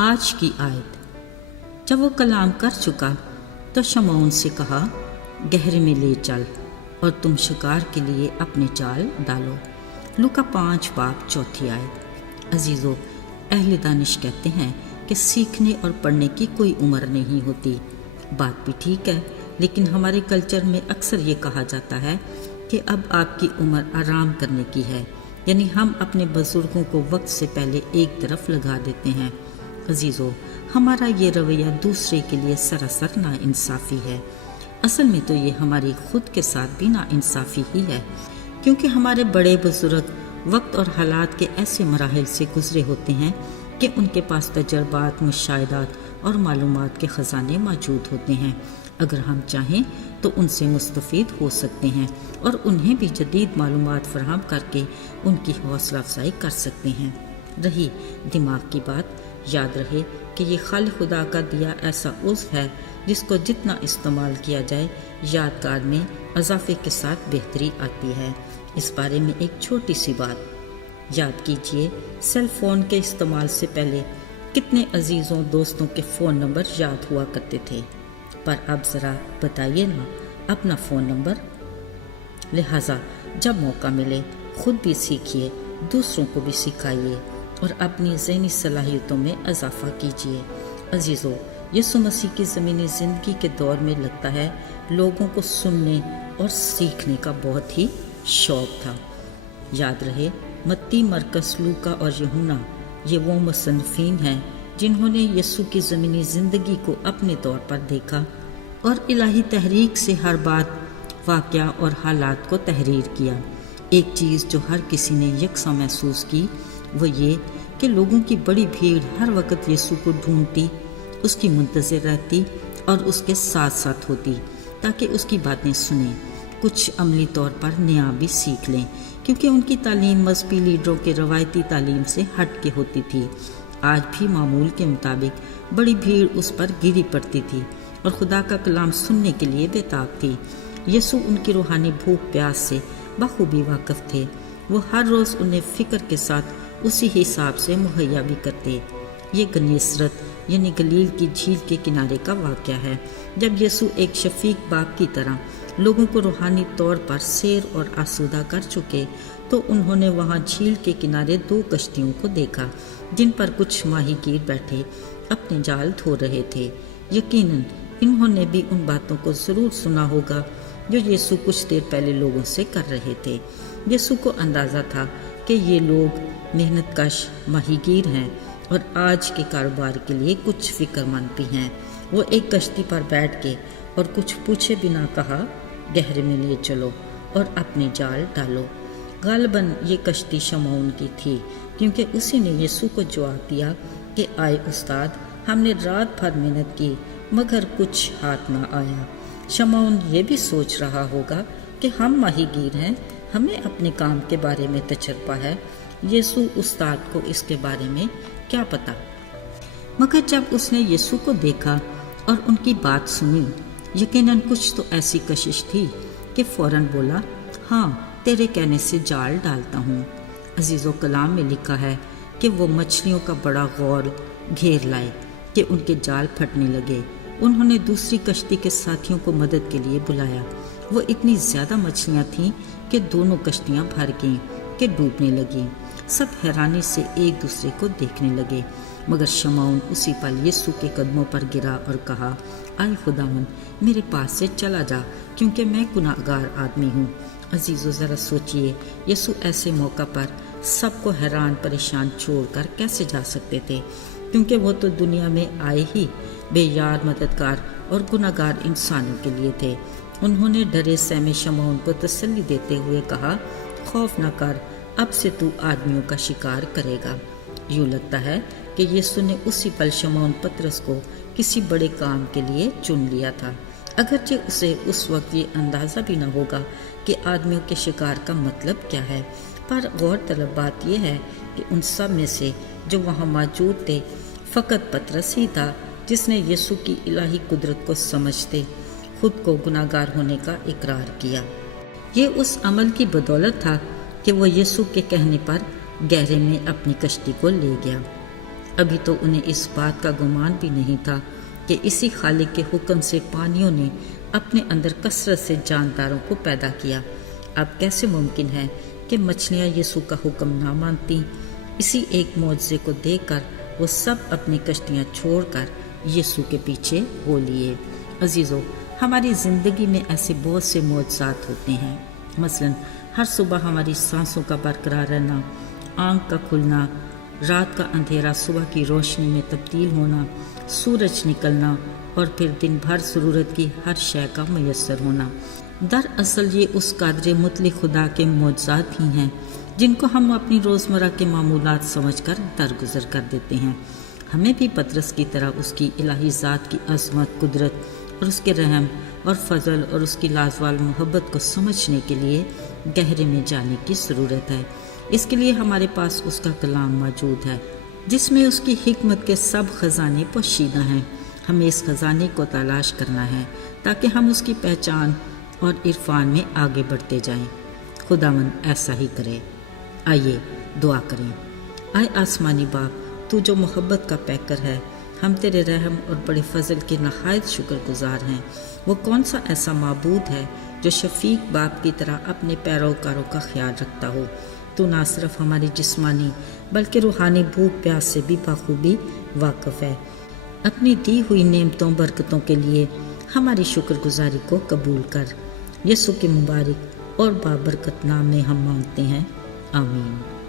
آج کی آیت۔ جب وہ کلام کر چکا تو شمعون سے کہا، گہرے میں لے چل اور تم شکار کے لیے اپنے جال ڈالو۔ لوکا 5 باب 4 آیت۔ عزیزو، اہل دانش کہتے ہیں کہ سیکھنے اور پڑھنے کی کوئی عمر نہیں ہوتی۔ بات بھی ٹھیک ہے، لیکن ہمارے کلچر میں اکثر یہ کہا جاتا ہے کہ اب آپ کی عمر آرام کرنے کی ہے، یعنی ہم اپنے بزرگوں کو وقت سے پہلے ایک طرف لگا دیتے ہیں۔ عزیزو، ہمارا یہ رویہ دوسرے کے لیے سراسر ناانصافی ہے۔ اصل میں تو یہ ہماری خود کے ساتھ بھی ناانصافی ہی ہے، کیونکہ ہمارے بڑے بزرگ وقت اور حالات کے ایسے مراحل سے گزرے ہوتے ہیں کہ ان کے پاس تجربات، مشاہدات اور معلومات کے خزانے موجود ہوتے ہیں۔ اگر ہم چاہیں تو ان سے مستفید ہو سکتے ہیں اور انہیں بھی جدید معلومات فراہم کر کے ان کی حوصلہ افزائی کر سکتے ہیں۔ رہی دماغ کی بات، یاد رہے کہ یہ خالق خدا کا دیا ایسا عضو ہے جس کو جتنا استعمال کیا جائے یادگار میں اضافے کے ساتھ بہتری آتی ہے۔ اس بارے میں ایک چھوٹی سی بات یاد کیجئے، سیل فون کے استعمال سے پہلے کتنے عزیزوں دوستوں کے فون نمبر یاد ہوا کرتے تھے، پر اب ذرا بتائیے نا اپنا فون نمبر۔ لہٰذا جب موقع ملے خود بھی سیکھیے، دوسروں کو بھی سکھائیے اور اپنی ذہنی صلاحیتوں میں اضافہ کیجیے۔ عزیزو، یسوع مسیح کی زمینی زندگی کے دور میں لگتا ہے لوگوں کو سننے اور سیکھنے کا بہت ہی شوق تھا۔ یاد رہے، متی، مرکز، لوکا اور یوحنا یہ وہ مصنفین ہیں جنہوں نے یسوع کی زمینی زندگی کو اپنے طور پر دیکھا اور الہی تحریک سے ہر بات، واقعہ اور حالات کو تحریر کیا۔ ایک چیز جو ہر کسی نے یکساں محسوس کی وہ یہ کہ لوگوں کی بڑی بھیڑ ہر وقت یسوع کو ڈھونڈتی، اس کی منتظر رہتی اور اس کے ساتھ ساتھ ہوتی تاکہ اس کی باتیں سنیں، کچھ عملی طور پر نیا بھی سیکھ لیں، کیونکہ ان کی تعلیم مذہبی لیڈروں کے روایتی تعلیم سے ہٹ کے ہوتی تھی۔ آج بھی معمول کے مطابق بڑی بھیڑ اس پر گری پڑتی تھی اور خدا کا کلام سننے کے لیے بےتاب تھی۔ یسوع ان کی روحانی بھوک پیاس سے بخوبی واقف تھے۔ وہ ہر روز انہیں فکر کے ساتھ اسی حساب سے مہیا بھی کرتے۔ یہ گنیسرت یعنی گلیل کی جھیل کے کنارے کا واقعہ ہے، جب یسوع ایک شفیق باپ کی طرح لوگوں کو روحانی طور پر سیر اور آسودہ کر چکے تو انہوں نے وہاں جھیل کے کنارے 2 کشتیوں کو دیکھا جن پر کچھ ماہی گیر بیٹھے اپنے جال دھو رہے تھے۔ یقیناً انہوں نے بھی ان باتوں کو ضرور سنا ہوگا جو یسوع کچھ دیر پہلے لوگوں سے کر رہے تھے۔ یسوع کو اندازہ تھا کہ یہ لوگ محنت کش ماہی گیر ہیں اور آج کے کاروبار کے لیے کچھ فکر مند بھی ہیں۔ وہ ایک کشتی پر بیٹھ کے اور کچھ پوچھے بنا کہا، گہرے میں لے چلو اور اپنے جال ڈالو۔ غالباً یہ کشتی شمعون کی تھی، کیونکہ اسی نے یسوع کو جواب دیا کہ آئے استاد، ہم نے رات بھر محنت کی مگر کچھ ہاتھ نہ آیا۔ شمعون یہ بھی سوچ رہا ہوگا کہ ہم ماہی گیر ہیں، ہمیں اپنے کام کے بارے میں تجربہ ہے، یسوع استاد کو اس کے بارے میں کیا پتا۔ مگر جب اس نے یسوع کو دیکھا اور ان کی بات سنی، یقیناً کچھ تو ایسی کشش تھی کہ فوراً بولا، ہاں تیرے کہنے سے جال ڈالتا ہوں۔ عزیزو، کلام میں لکھا ہے کہ وہ مچھلیوں کا بڑا غور گھیر لائے کہ ان کے جال پھٹنے لگے۔ انہوں نے دوسری کشتی کے ساتھیوں کو مدد کے لیے بلایا۔ وہ اتنی زیادہ مچھلیاں تھیں کہ دونوں کشتیاں بھر گئیں کہ ڈوبنے لگیں۔ سب حیرانی سے ایک دوسرے کو دیکھنے لگے، مگر شمعون اسی پل یسوع کے قدموں پر گرا اور کہا، آئے خداوند، میرے پاس سے چلا جا، کیونکہ میں گناہگار آدمی ہوں۔ عزیزو، ذرا سوچئے، یسوع ایسے موقع پر سب کو حیران پریشان چھوڑ کر کیسے جا سکتے تھے، کیونکہ وہ تو دنیا میں آئے ہی بے یار مددگار اور گناہگار انسانوں کے لیے تھے۔ انہوں نے ڈرے سہمے شمعون کو تسلی دیتے ہوئے کہا، خوف نہ کر، اب سے تو آدمیوں کا شکار کرے گا۔ یوں لگتا ہے کہ یسوع نے اسی پل شمعون پطرس کو کسی بڑے کام کے لیے چن لیا تھا، اگرچہ اسے اس وقت یہ اندازہ بھی نہ ہوگا کہ آدمیوں کے شکار کا مطلب کیا ہے۔ پر غور طلب بات یہ ہے کہ ان سب میں سے جو وہاں موجود تھے، فقط پطرس ہی تھا جس نے یسوع کی الہی قدرت کو سمجھتے خود کو گناہگار ہونے کا اقرار کیا۔ یہ اس عمل کی بدولت تھا کہ وہ یسوع کے کہنے پر گہرے میں اپنی کشتی کو لے گیا۔ ابھی تو انہیں اس بات کا گمان بھی نہیں تھا کہ اسی خالق کے حکم سے پانیوں نے اپنے اندر کثرت سے جانداروں کو پیدا کیا۔ اب کیسے ممکن ہے کہ مچھلیاں یسوع کا حکم نہ مانتی؟ اسی ایک معجزے کو دیکھ کر وہ سب اپنی کشتیاں چھوڑ کر یسوع کے پیچھے ہو لیے۔ عزیزو، ہماری زندگی میں ایسے بہت سے معجزات ہوتے ہیں۔ مثلاً ہر صبح ہماری سانسوں کا برقرار رہنا، آنکھ کا کھلنا، رات کا اندھیرا صبح کی روشنی میں تبدیل ہونا، سورج نکلنا اور پھر دن بھر ضرورت کی ہر شے کا میسر ہونا۔ دراصل یہ اس قادر مطلق خدا کے معجزات ہی ہیں جن کو ہم اپنی روزمرہ کے معمولات سمجھ کر درگزر کر دیتے ہیں۔ ہمیں بھی پطرس کی طرح اس کی الہی ذات کی عظمت، قدرت اور اس کے رحم اور فضل اور اس کی لازوال محبت کو سمجھنے کے لیے گہرے میں جانے کی ضرورت ہے۔ اس کے لیے ہمارے پاس اس کا کلام موجود ہے جس میں اس کی حکمت کے سب خزانے پوشیدہ ہیں۔ ہمیں اس خزانے کو تلاش کرنا ہے تاکہ ہم اس کی پہچان اور عرفان میں آگے بڑھتے جائیں۔ خداوند ایسا ہی کرے۔ آئیے دعا کریں۔ اے آسمانی باپ، تو جو محبت کا پیکر ہے، ہم تیرے رحم اور بڑے فضل کے نہایت شکر گزار ہیں۔ وہ کون سا ایسا معبود ہے جو شفیق باپ کی طرح اپنے پیروکاروں کا خیال رکھتا ہو؟ تو نہ صرف ہماری جسمانی بلکہ روحانی بھوک پیاس سے بھی بخوبی واقف ہے۔ اپنی دی ہوئی نعمتوں برکتوں کے لیے ہماری شکر گزاری کو قبول کر۔ یسوع کے مبارک اور بابرکت نام میں ہم مانگتے ہیں، آمین۔